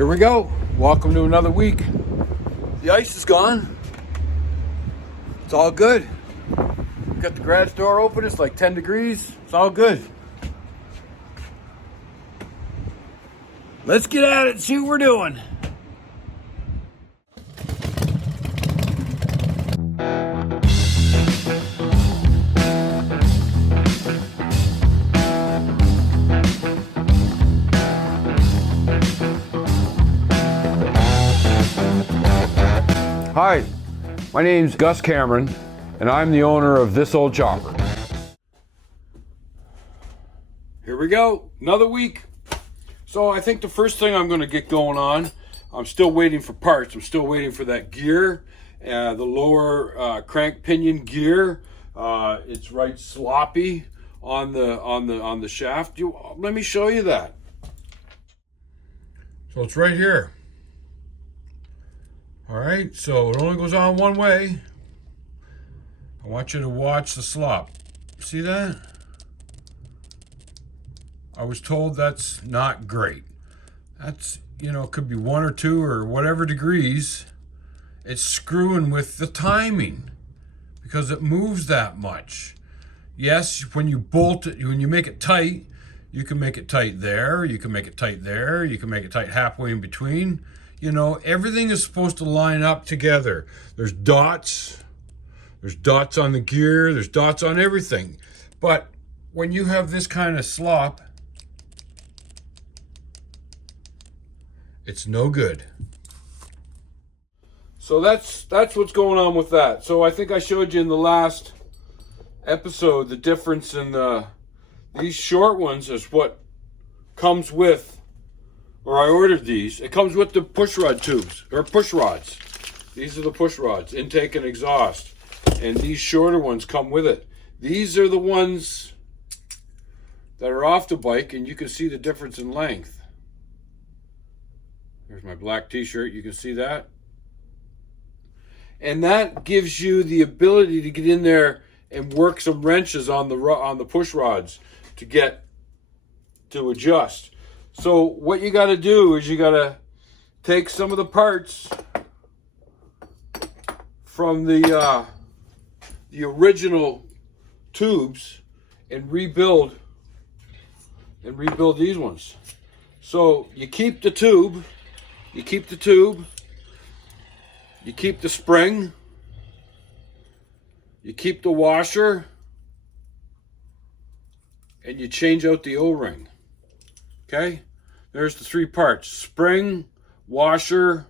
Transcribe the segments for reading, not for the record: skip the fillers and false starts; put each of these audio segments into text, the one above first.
Here we go. Welcome to another week. The ice is gone. It's all good. Got the garage door open. It's like 10 degrees. It's all good. Let's get at it and see what we're doing. Hi, my name's Gus Cameron, and I'm the owner of This Old Chopper. Here we go, another week. So I think the first thing I'm going to get going on, I'm still waiting for parts. I'm still waiting for that gear, the lower crank pinion gear. It's right sloppy on the shaft. Let me show you that. So it's right here. All right, so it only goes on one way. I want you to watch the slop. See that? I was told that's not great. That's, it could be 1 or 2 or whatever degrees. It's screwing with the timing because it moves that much. Yes, when you bolt it, when you make it tight, you can make it tight there, you can make it tight there, you can make it tight halfway in between. Everything is supposed to line up together. There's dots on the gear, there's dots on everything. But when you have this kind of slop, it's no good. So that's what's going on with that. So I think I showed you in the last episode the difference in these short ones is what comes with, or I ordered these. It comes with the push rod tubes, or push rods. These are the push rods, intake and exhaust. And these shorter ones come with it. These are the ones that are off the bike, and you can see the difference in length. There's my black t-shirt, you can see that. And that gives you the ability to get in there and work some wrenches on the push rods to adjust. So what you got to do is you got to take some of the parts from the original tubes and rebuild these ones. So you keep the tube, you keep the spring, you keep the washer, and you change out the O-ring. Okay, there's the 3 parts: spring, washer,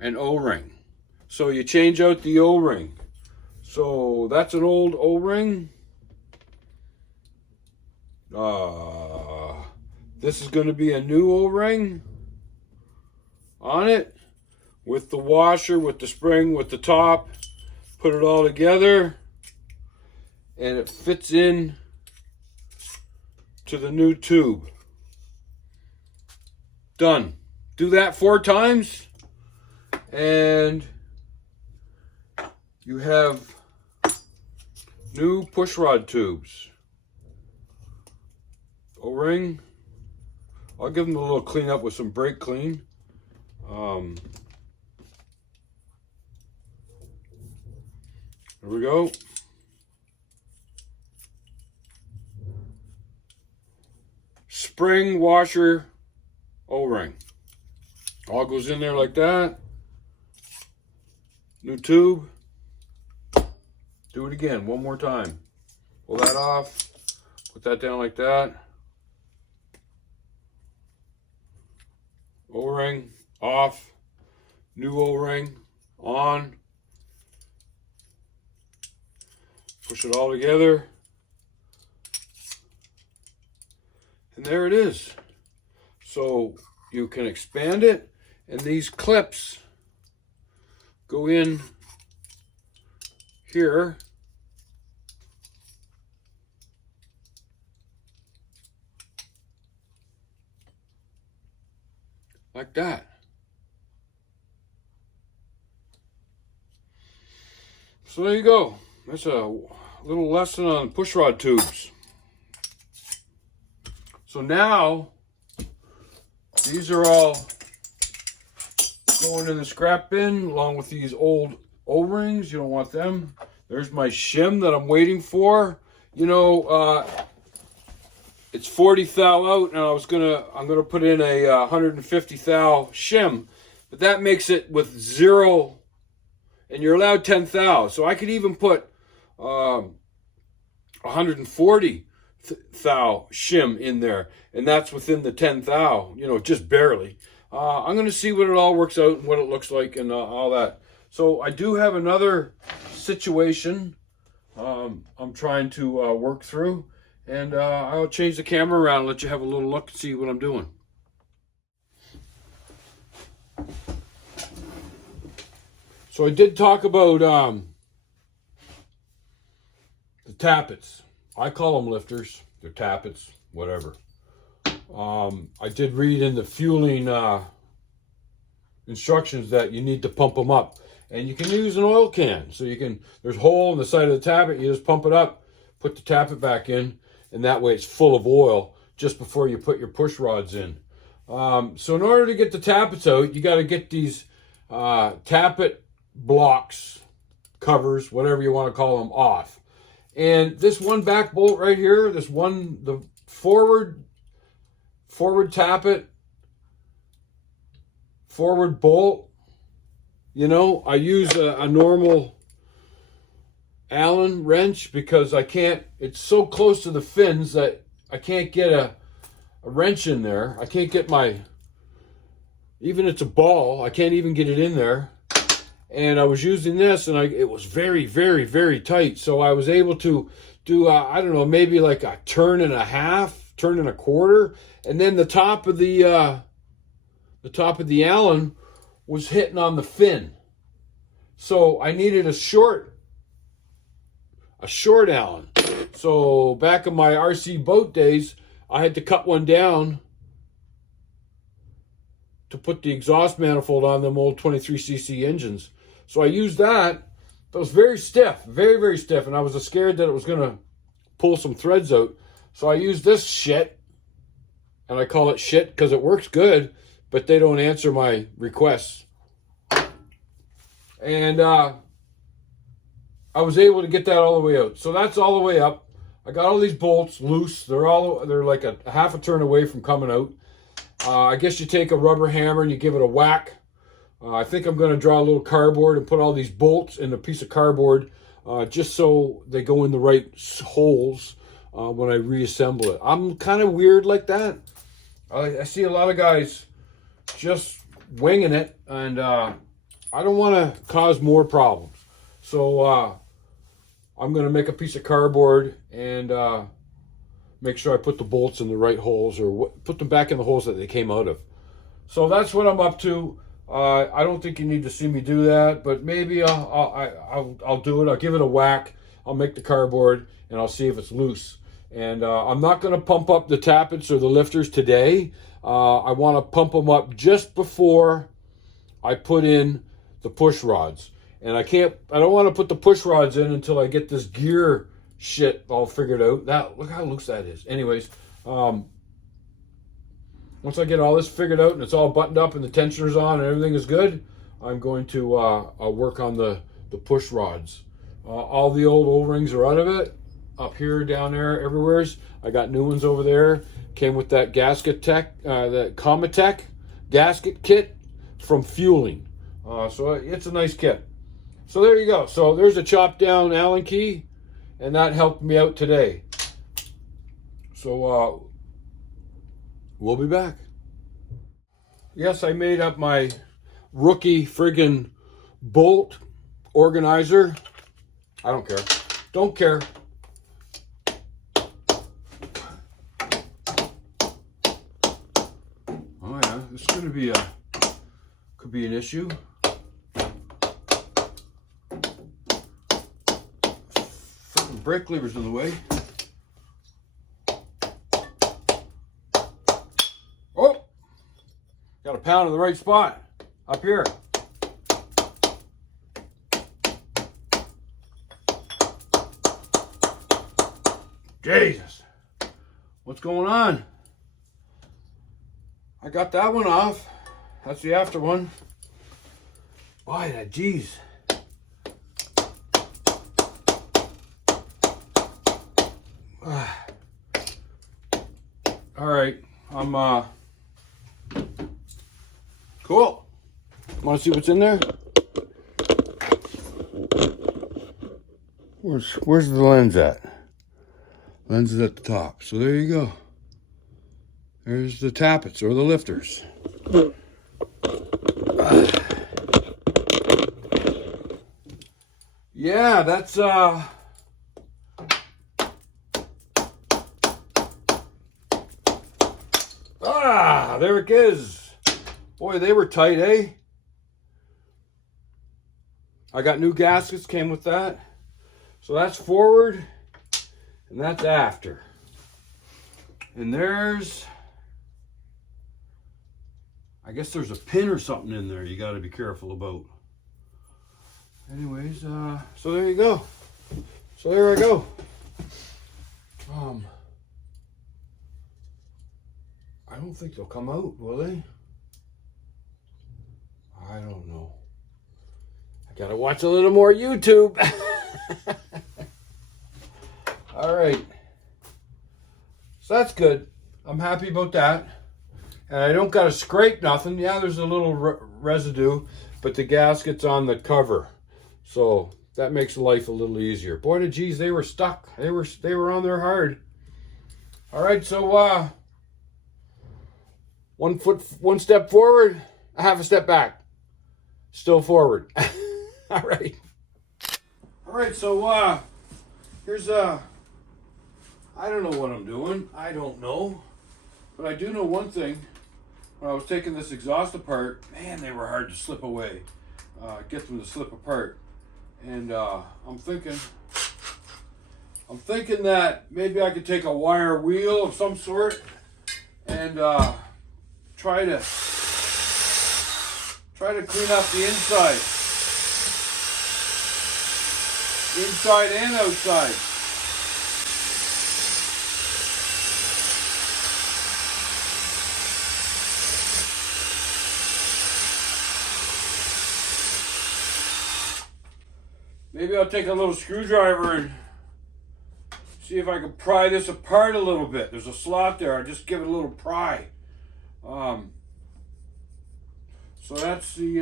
and O-ring. So you change out the O-ring. So that's an old O-ring. This is going to be a new O-ring on it, with the washer, with the spring, with the top. Put it all together, and it fits in to the new tube. Done. Do that 4 times and you have new push rod tubes. O-ring. I'll give them a little clean up with some brake clean. There we go. Spring, washer, O-ring. All goes in there like that. New tube. Do it again, one more time. Pull that off. Put that down like that. O-ring off. New O-ring on. Push it all together. And there it is. So you can expand it, and these clips go in here. Like that. So there you go. That's a little lesson on push rod tubes. So now These are all going in the scrap bin along with these old O-rings. You don't want them. There's my shim that I'm waiting for. You know, it's 40 thou out, and I'm gonna put in a 150 thou shim, but that makes it with 0, and you're allowed 10 thou. So I could even put 140 thou shim in there, and that's within the 10 thou. You know, just barely. I'm gonna see what it all works out and what it looks like and all that. So I do have another situation I'm trying to work through, and I'll change the camera around and let you have a little look and see what I'm doing. So I did talk about the tappets. I call them lifters. They're tappets, whatever. I did read in the fueling instructions that you need to pump them up. And you can use an oil can. So there's a hole in the side of the tappet, you just pump it up, put the tappet back in, and that way it's full of oil just before you put your push rods in. So in order to get the tappets out, you got to get these tappet blocks, covers, whatever you want to call them, off. And this one back bolt right here, the forward tappet, forward bolt, you know, I use a normal Allen wrench because it's so close to the fins that I can't get a wrench in there. I can't get even it's a ball, I can't even get it in there. And I was using this, and it was very, very, very tight. So I was able to do, I don't know, maybe like a turn and a half, turn and a quarter. And then the top of the Allen was hitting on the fin. So I needed a short Allen. So back in my RC boat days, I had to cut one down to put the exhaust manifold on them old 23cc engines. So I used that. That was very stiff, very, very stiff. And I was scared that it was going to pull some threads out. So I used this shit. And I call it shit because it works good, but they don't answer my requests. And I was able to get that all the way out. So that's all the way up. I got all these bolts loose. They're like a half a turn away from coming out. I guess you take a rubber hammer and you give it a whack. I think I'm going to draw a little cardboard and put all these bolts in a piece of cardboard just so they go in the right holes when I reassemble it. I'm kind of weird like that. I see a lot of guys just winging it, and I don't want to cause more problems. So I'm going to make a piece of cardboard and make sure I put the bolts in the right holes, or put them back in the holes that they came out of. So that's what I'm up to. I don't think you need to see me do that, but maybe I'll do it. I'll give it a whack. I'll make the cardboard, and I'll see if it's loose. And I'm not going to pump up the tappets or the lifters today. I want to pump them up just before I put in the push rods. And I don't want to put the push rods in until I get this gear shit all figured out. Look how loose that is. Anyways, once I get all this figured out and it's all buttoned up and the tensioner's on and everything is good, I'm going to work on the push rods. All the old O-rings are out of it. Up here, down there, everywheres. I got new ones over there. Came with that gasket tech, that Comatech gasket kit from Fueling. So it's a nice kit. So there you go. So there's a chopped down Allen key, and that helped me out today. So we'll be back. Yes, I made up my rookie friggin' bolt organizer. I don't care. Don't care. Oh yeah, this is gonna be could be an issue. Freaking brake lever's in the way. Oh, got a pound in the right spot up here. Jesus, what's going on? I got that one off. That's the after one. Boy, that geez. All right, I'm cool. Want to see what's in there? Where's the lens at? Lens is at the top. So there you go. There's the tappets or the lifters. Yeah, that's there it is. Boy, they were tight, eh? I got new gaskets, came with that. So that's forward, and that's after. And there's, I guess there's a pin or something in there you got to be careful about. Anyways, so there you go. So there I go. I don't think they'll come out, will they? I don't know. I gotta watch a little more YouTube. All right. So that's good. I'm happy about that. And I don't gotta scrape nothing. Yeah, there's a little residue, but the gasket's on the cover. So that makes life a little easier. Boy, the geez, they were stuck. They were on there hard. All right, so one step forward, a half a step back. Still forward. All right. All right, so here's I don't know what I'm doing. I don't know. But I do know one thing. When I was taking this exhaust apart, man, they were hard to slip away. Get them to slip apart. And I'm thinking that maybe I could take a wire wheel of some sort and try to clean up the inside and outside. Maybe I'll take a little screwdriver and see if I can pry this apart a little bit. There's a slot there. I'll just give it a little pry. So that's the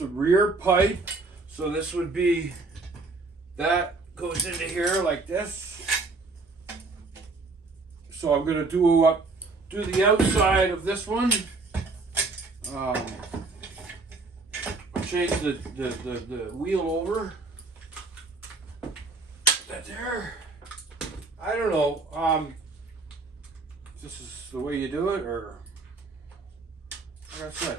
rear pipe. So this would be, that goes into here like this. So I'm gonna do the outside of this one. Change the wheel over. That there. I don't know. If this is the way you do it, or like I said.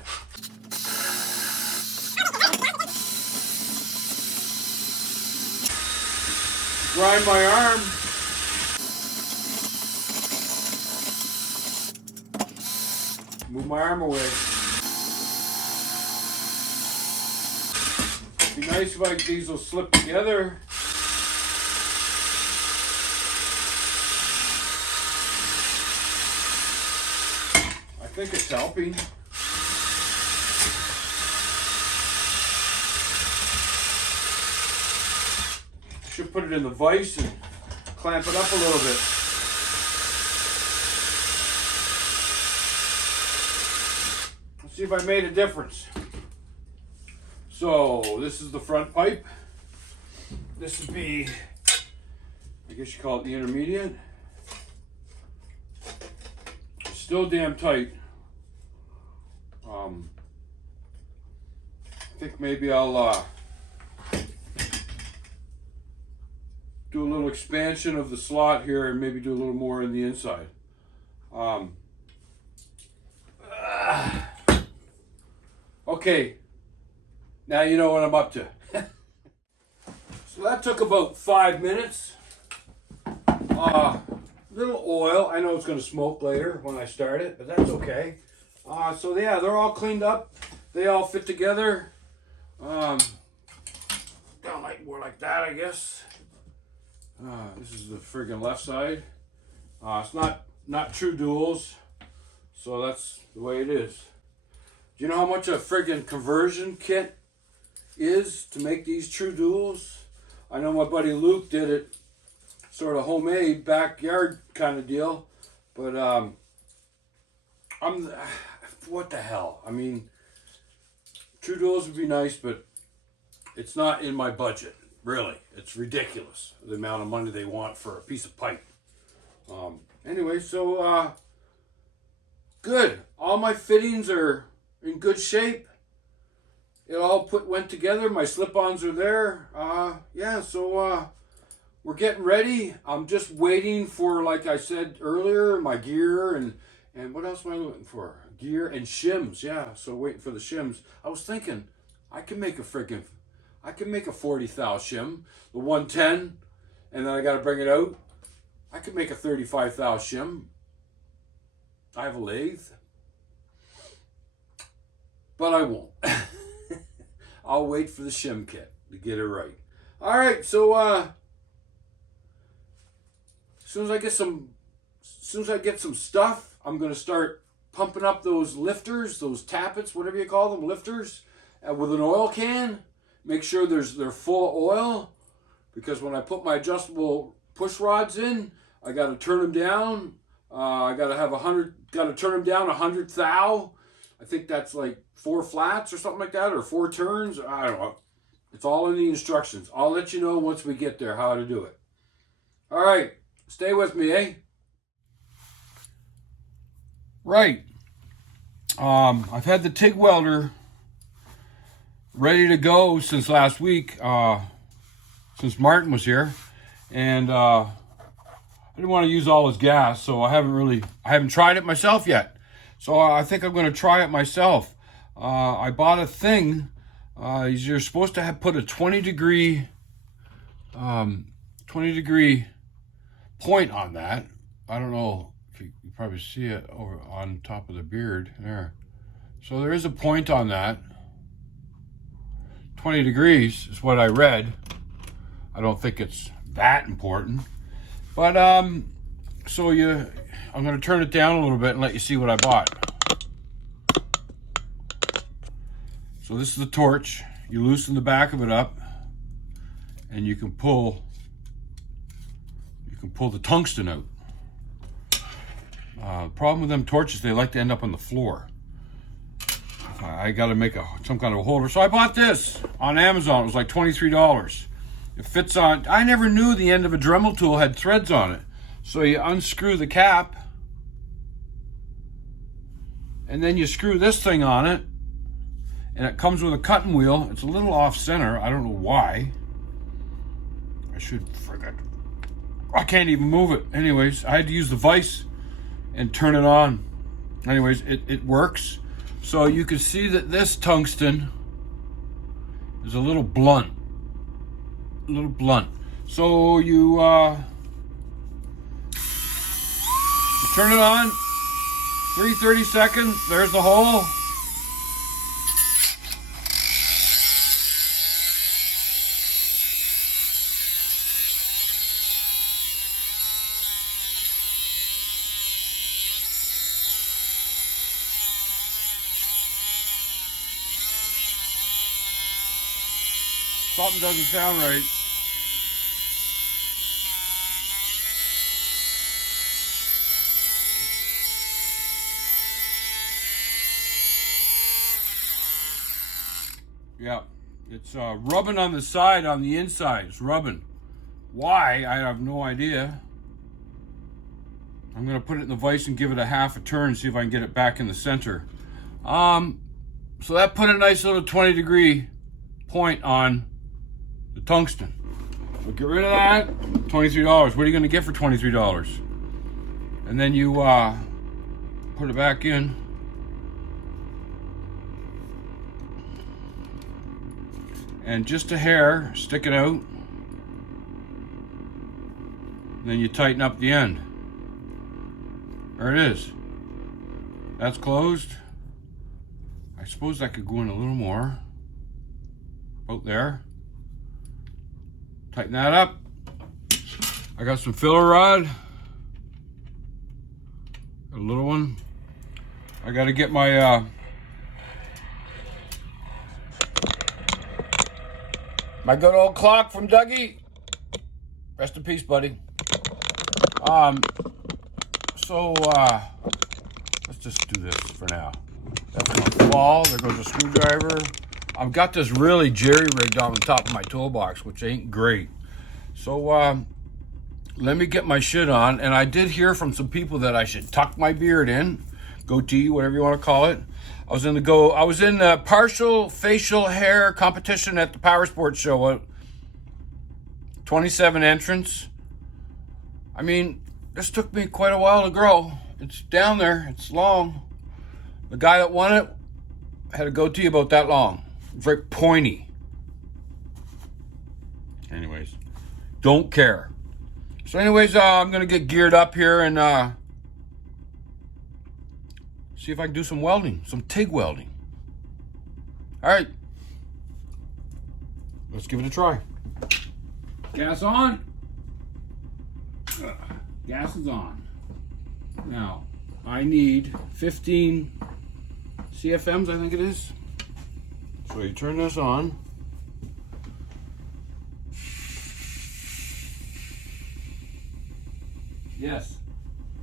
Grind my arm. Move my arm away. It'd be nice if these will slip together. I think it's helping. Should put it in the vise and clamp it up a little bit. Let's see if I made a difference. So this is the front pipe. This would be, I guess you call it the intermediate. It's still damn tight. I think maybe I'll do a little expansion of the slot here and maybe do a little more in the inside. Okay, now you know what I'm up to. So that took about 5 minutes. Little oil. I know it's going to smoke later when I start it, but that's okay. So yeah, they're all cleaned up. They all fit together. Down like more like that, I guess. This is the friggin' left side. It's not true duals, So that's the way it is. Do you know how much a friggin' conversion kit is to make these true duals? I know my buddy Luke did it, sort of homemade, backyard kind of deal. But what the hell? I mean, true duals would be nice, but it's not in my budget. Really, it's ridiculous the amount of money they want for a piece of pipe. Anyway, so good. All my fittings are in good shape. It all went together. My slip-ons are there. Yeah, so we're getting ready. I'm just waiting for, like I said earlier, my gear and what else am I looking for? Gear and shims. Yeah, so waiting for the shims. I was thinking I can make a 40 thou shim, the 110, and then I got to bring it out. I could make a 35 thou shim. I have a lathe, but I won't. I'll wait for the shim kit to get it right. All right, so as soon as I get some stuff, I'm gonna start pumping up those lifters, those tappets, whatever you call them, lifters, with an oil can. Make sure they're full of oil, because when I put my adjustable push rods in, I got to turn them down. I got to turn them down 100 thou. I think that's like 4 flats or something like that, or 4 turns. I don't know. It's all in the instructions. I'll let you know once we get there how to do it. All right, stay with me, eh? Right. I've had the TIG welder ready to go since last week, since Martin was here, and I didn't want to use all his gas, so I haven't tried it myself yet. So I think I'm going to try it myself. I bought a thing. You're supposed to put a 20 degree point on that. I don't know if you probably see it over on top of the beard there. So there is a point on that. 20 degrees is what I read. I don't think it's that important. But I'm going to turn it down a little bit and let you see what I bought. So this is the torch. You loosen the back of it up, and you can pull the tungsten out. The problem with them torches, they like to end up on the floor. I got to make some kind of a holder. So I bought this on Amazon. It was like $23. It fits on. I never knew the end of a Dremel tool had threads on it. So you unscrew the cap, and then you screw this thing on it, and it comes with a cutting wheel. It's a little off center. I don't know why. I should forget. I can't even move it. Anyways, I had to use the vise and turn it on. Anyways, it works. So you can see that this tungsten is a little blunt. So you turn it on, 30 seconds, there's the hole. Something doesn't sound right. Yeah, it's rubbing on the side, on the inside. It's rubbing. Why? I have no idea. I'm going to put it in the vise and give it a half a turn, see if I can get it back in the center. So that put a nice little 20 degree point on the tungsten. So get rid of that. $23. What are you going to get for $23? And then you put it back in. And just a hair, stick it out. Then you tighten up the end. There it is. That's closed. I suppose I could go in a little more. About there. Tighten that up. I got some filler rod. A little one. I gotta get my my good old clock from Dougie. Rest in peace, buddy. So let's just do this for now. That's gonna fall. There goes a screwdriver. I've got this really jerry-rigged on the top of my toolbox, which ain't great. So let me get my shit on. And I did hear from some people that I should tuck my beard in, goatee, whatever you want to call it. I was in the partial facial hair competition at the Power Sports Show. 27 entrants. I mean, this took me quite a while to grow. It's down there. It's long. The guy that won it had a goatee about that long. Very pointy. Anyways, don't care. So anyways, I'm going to get geared up here and see if I can do some welding, some TIG welding. All right. Let's give it a try. Gas on. Gas is on. Now, I need 15 CFMs, I think it is. So you turn this on. Yes,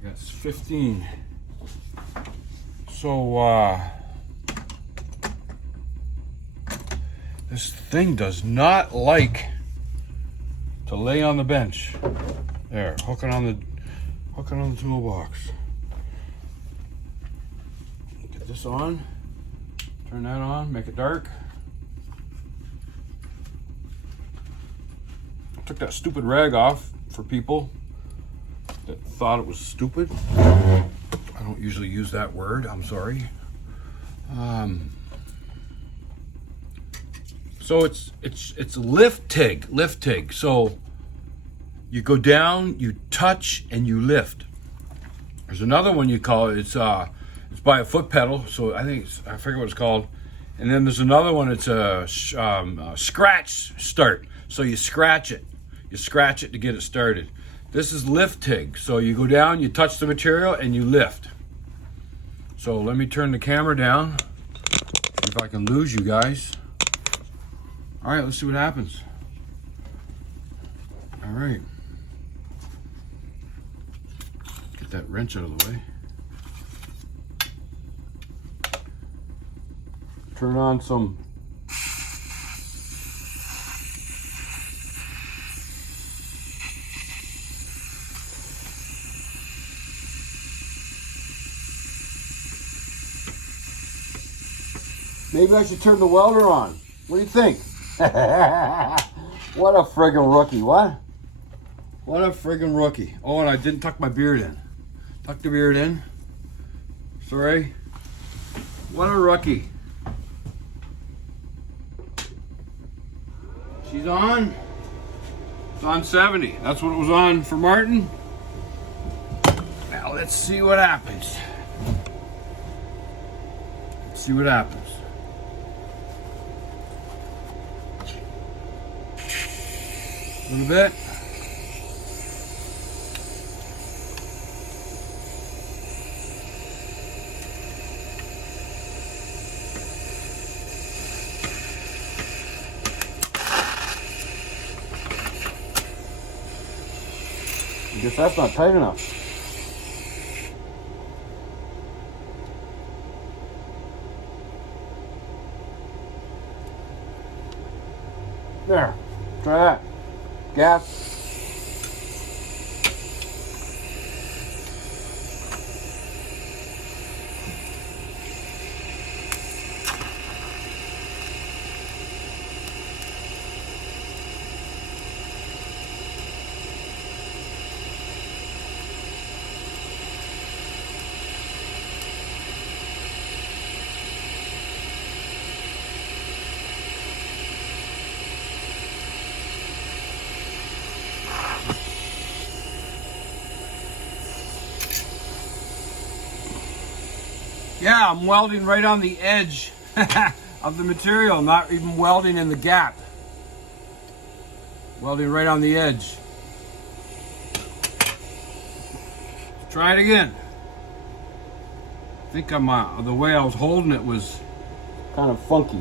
that's 15. So, this thing does not like to lay on the bench. There, hooking on the toolbox. Get this on. Turn that on, make it dark. Took that stupid rag off for people that thought it was stupid. I don't usually use that word, I'm sorry. So it's lift TIG. So you go down, you touch, and you lift. There's another one you call it. It's by a foot pedal. So I forget what it's called. And then there's another one. It's a scratch start. So you scratch it. You scratch it to get it started. This is lift TIG. So you go down, you touch the material, and you lift. So let me turn the camera down. See if I can lose you guys. All right, let's see what happens. All right. Get that wrench out of the way. Turn on some maybe I should turn the welder on. What do you think? What a friggin' rookie, what? What a friggin' rookie. Oh, and I didn't tuck my beard in. Tuck the beard in. Sorry. What a rookie. She's on. It's on 70. That's what it was on for Martin. Now let's see what happens. Let's see what happens. A little bit. I guess that's not tight enough. There. Try that. Gas. Yeah, I'm welding right on the edge of the material, not even welding in the gap. Welding right on the edge. Try it again. think the way I was holding it was kind of funky.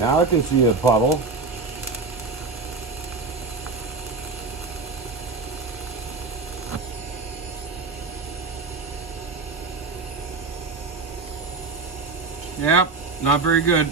Now I can see a puddle. Yep, not very good.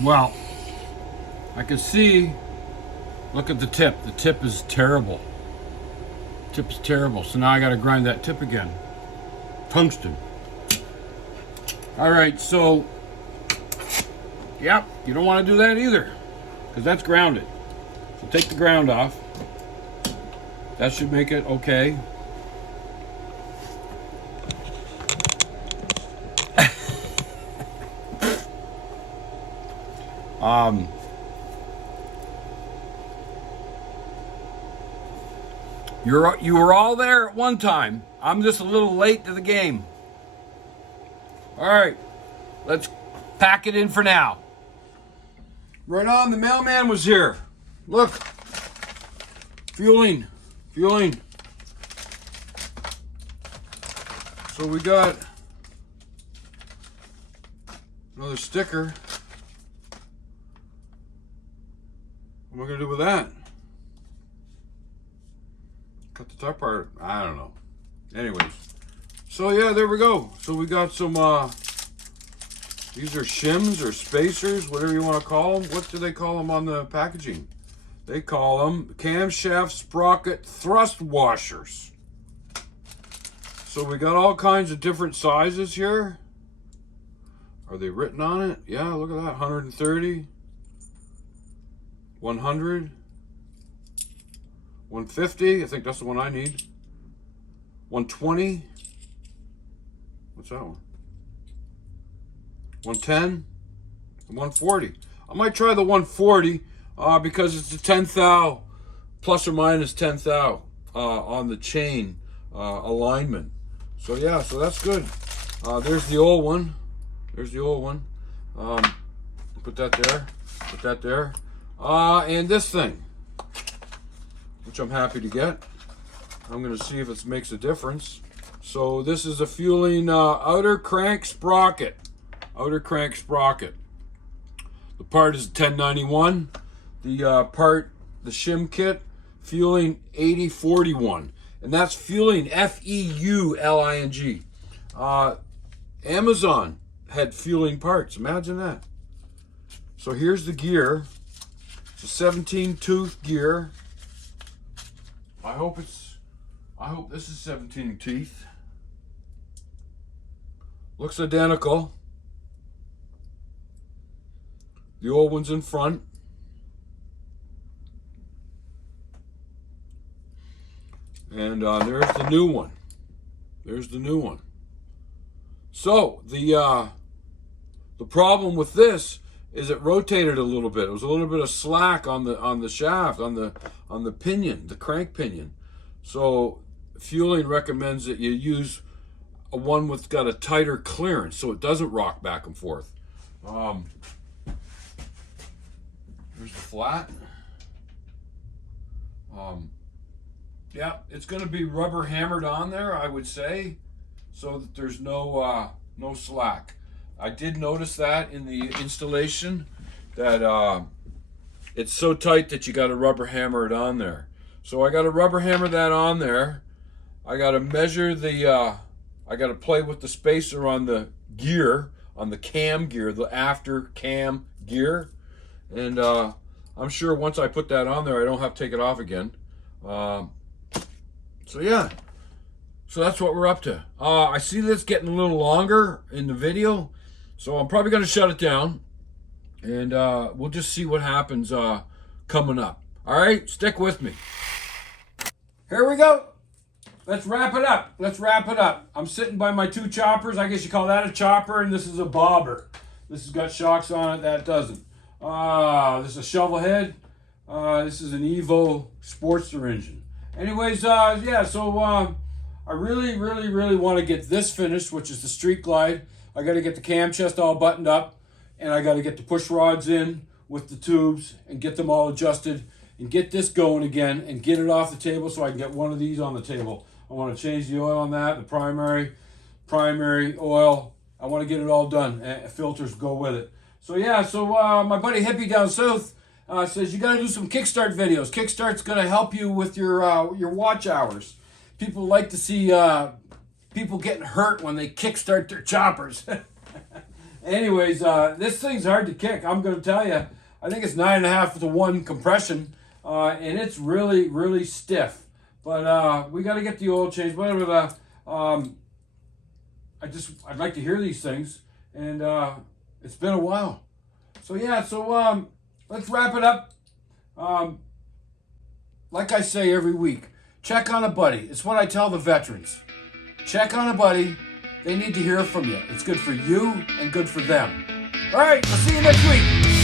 Well, I can see, look at the tip. The tip is terrible. Tip is terrible. So now I got to grind that tip again. Tungsten. All right, so, yep, you don't want to do that either, because that's grounded. So take the ground off. That should make it okay. You were all there at one time. I'm just a little late to the game. All right, let's pack it in for now. Right on, the mailman was here. Look, fueling. So we got another sticker. What am I gonna do with that? Cut the top part. I don't know. Anyways, so yeah, there we go. So we got some. These are shims or spacers, whatever you want to call them. What do they call them on the packaging? They call them camshaft sprocket thrust washers. So we got all kinds of different sizes here. Are they written on it? Yeah, look at that. 130, 100, 150. I think that's the one I need. 120. What's that one? 110 and 140. I might try the 140 because it's a 10 thou, plus or minus 10 thou on the chain alignment. So yeah, so that's good. There's the old one. There's the old one. Put that there. Put that there. And this thing, which I'm happy to get. I'm going to see if it makes a difference. So this is a fueling outer crank sprocket. Outer crank sprocket. The part is 1091. The part, the shim kit, fueling 8041. And that's fueling, F-E-U-L-I-N-G. Amazon had fueling parts. Imagine that. So here's the gear. It's a 17-tooth gear. I hope this is 17 teeth. Looks identical. The old one's in front. And there's the new one. There's the new one. So the problem with this is it rotated a little bit. It was a little bit of slack on the shaft, on the pinion, the crank pinion. So fueling recommends that you use a one with got a tighter clearance so it doesn't rock back and forth. Here's the flat. Yeah, it's going to be rubber hammered on there, I would say, so that there's no slack. I did notice that in the installation that it's so tight that you got to rubber hammer it on there. So I got to rubber hammer that on there. I got to measure the. I got to play with the spacer on the gear on the cam gear, the after cam gear. And I'm sure once I put that on there, I don't have to take it off again. So yeah, so that's what we're up to. I see this getting a little longer in the video, so I'm probably going to shut it down, and we'll just see what happens coming up. All right, stick with me. Here we go. Let's wrap it up. Let's wrap it up. I'm sitting by my 2 choppers. I guess you call that a chopper, and this is a bobber. This has got shocks on it, that doesn't. This is a shovel head. This is an Evo Sportster engine. Anyways, yeah, so I really want to get this finished, which is the Street Glide. I got to get the cam chest all buttoned up, and I got to get the push rods in with the tubes and get them all adjusted and get this going again and get it off the table so I can get one of these on the table. I want to change the oil on that, the primary oil. I want to get it all done, and filters go with it. So yeah, so my buddy Hippie down south says you got to do some kickstart videos. Kickstart's going to help you with your watch hours. People like to see people getting hurt when they kickstart their choppers. Anyways, this thing's hard to kick. I'm going to tell you. I think it's 9.5 to 1 compression, and it's really stiff. But we got to get the oil changed. Whatever. I'd like to hear these things, and it's been a while. So yeah, so let's wrap it up. Like I say every week, check on a buddy. It's what I tell the veterans. Check on a buddy. They need to hear from you. It's good for you and good for them. All right, I'll see you next week.